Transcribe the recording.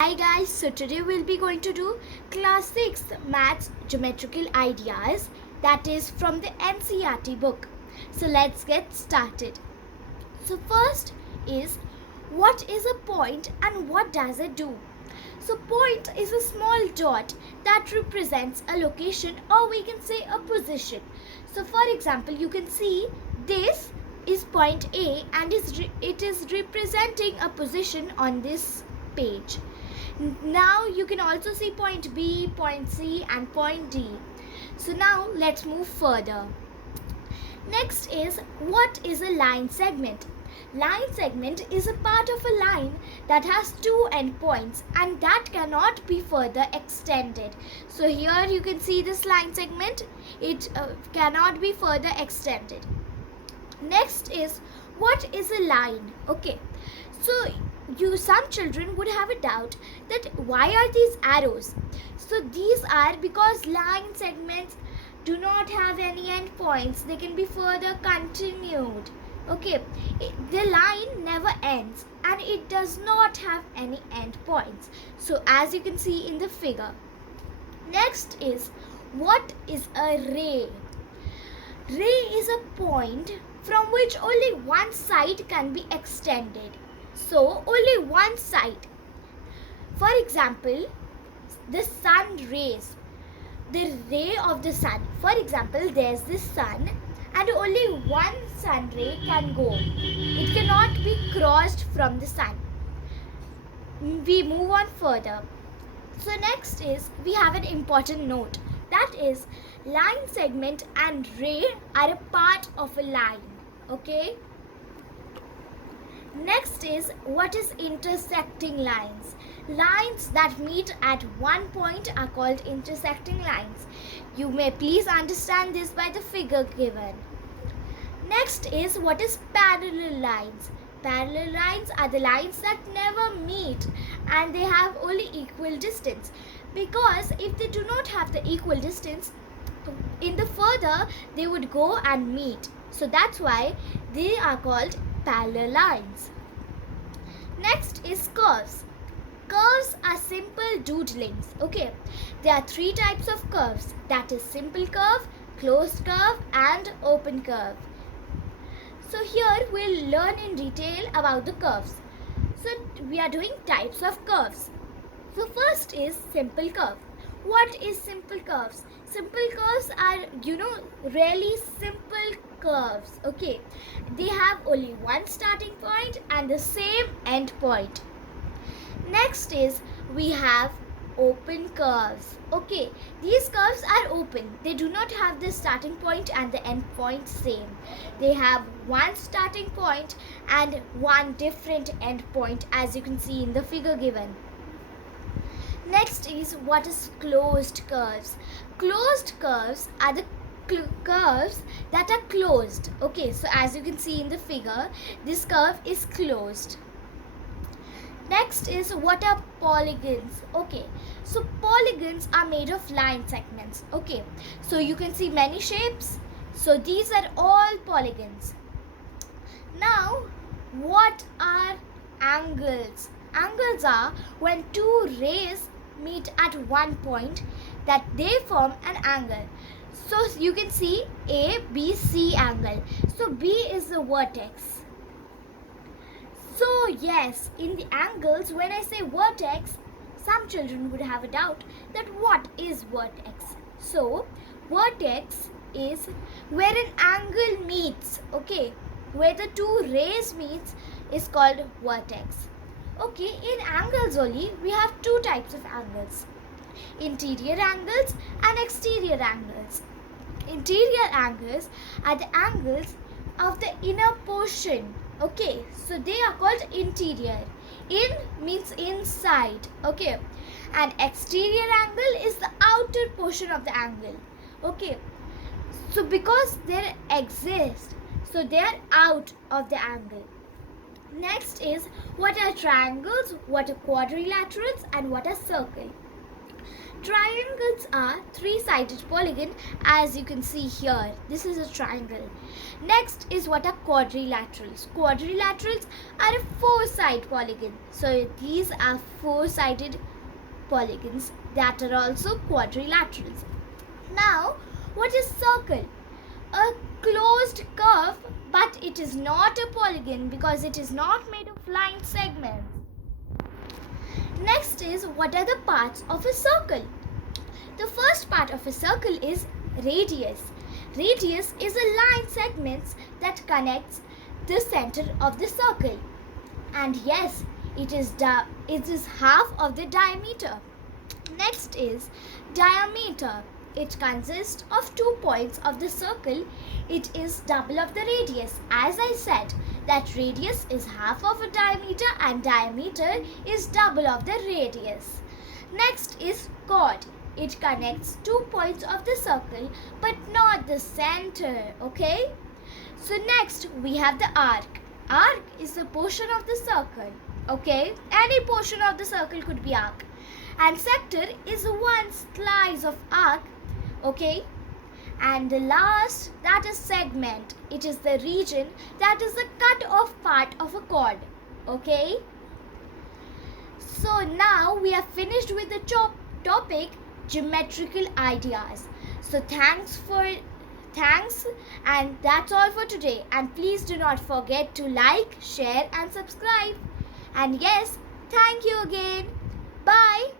Hi guys, so today we'll be going to do class 6 maths geometrical ideas, that is from the NCERT book. So let's get started. So first is, what is a point and what does it do? So point is a small dot that represents a location, or we can say a position. So for example, you can see this is point A and it is representing a position on this page. Now you can also see point B, point C and point D. So now let's move further. Next is, what is a line segment? Line segment is a part of a line that has two endpoints and that cannot be further extended. So here you can see this line segment, it cannot be further extended. Next is, what is a line? Okay, so some children would have a doubt that why are these arrows? So these are because line segments do not have any endpoints, they can be further continued. Okay, the line never ends and it does not have any endpoints, so as you can see in the figure. Next is, what is a ray? Ray is a point from which only one side can be extended. So only one side. For example, the sun rays. The ray of the sun. For example, there's the sun and only one sun ray can go. It cannot be crossed from the sun. We move on further. So next is, we have an important note. That is, line segment and ray are a part of a line. Okay. Next is, what is intersecting lines? Lines that meet at one point are called intersecting lines. You may please understand this by the figure given. Next is, what is parallel lines? Parallel lines are the lines that never meet and they have only equal distance, because if they do not have the equal distance, in the further they would go and meet. So that's why they are called parallel lines. Next is curves. Curves are simple doodlings. Okay, there are three types of curves, that is simple curve, closed curve and open curve. So here we'll learn in detail about the curves. So we are doing types of curves. So first is simple curve. What is simple curves? Simple curves are, really simple curves. Okay, they have only one starting point and the same end point. Next is, we have open curves. Okay, these curves are open. They do not have the starting point and the end point same. They have one starting point and one different end point, as you can see in the figure given. Next is, what is closed curves? Closed curves are the curves that are closed. Okay, so as you can see in the figure, this curve is closed. Next is, what are polygons? Okay, so polygons are made of line segments. Okay, so you can see many shapes. So these are all polygons. Now, what are angles? Angles are when two rays meet at one point, that they form an angle. So you can see A, B, C angle. So B is the vertex. So yes, in the angles, when I say vertex, some children would have a doubt that what is vertex. So vertex is where an angle meets. Okay, where the two rays meets is called vertex. Okay, in angles only, we have two types of angles, interior angles and exterior angles. Interior angles are the angles of the inner portion. Okay, so they are called interior. In means inside. Okay, and exterior angle is the outer portion of the angle. Okay, so because they exist, so they are out of the angle. Next is, what are triangles, what are quadrilaterals and what are circles? Triangles are three-sided polygon, as you can see here. This is a triangle. Next is what are quadrilaterals. Quadrilaterals are a four-sided polygon. So these are four-sided polygons that are also quadrilaterals. Now, what is circle? A closed curve, but it is not a polygon because it is not made of line segments. Next is what are the parts of a circle? The first part of a circle is radius. Radius is a line segment that connects the center of the circle. And yes, it is half of the diameter. Next is diameter. It consists of 2 points of the circle. It is double of the radius. As I said, that radius is half of a diameter and diameter is double of the radius. Next is chord. It connects 2 points of the circle but not the center. Okay? So next we have the arc. Arc is the portion of the circle. Okay? Any portion of the circle could be arc. And sector is one slice of arc. Okay, and the last, that is segment. It is the region that is the cut off part of a chord. Okay, so now we are finished with the topic geometrical ideas. So thanks and that's all for today, and please do not forget to like, share and subscribe. And yes, thank you again. Bye.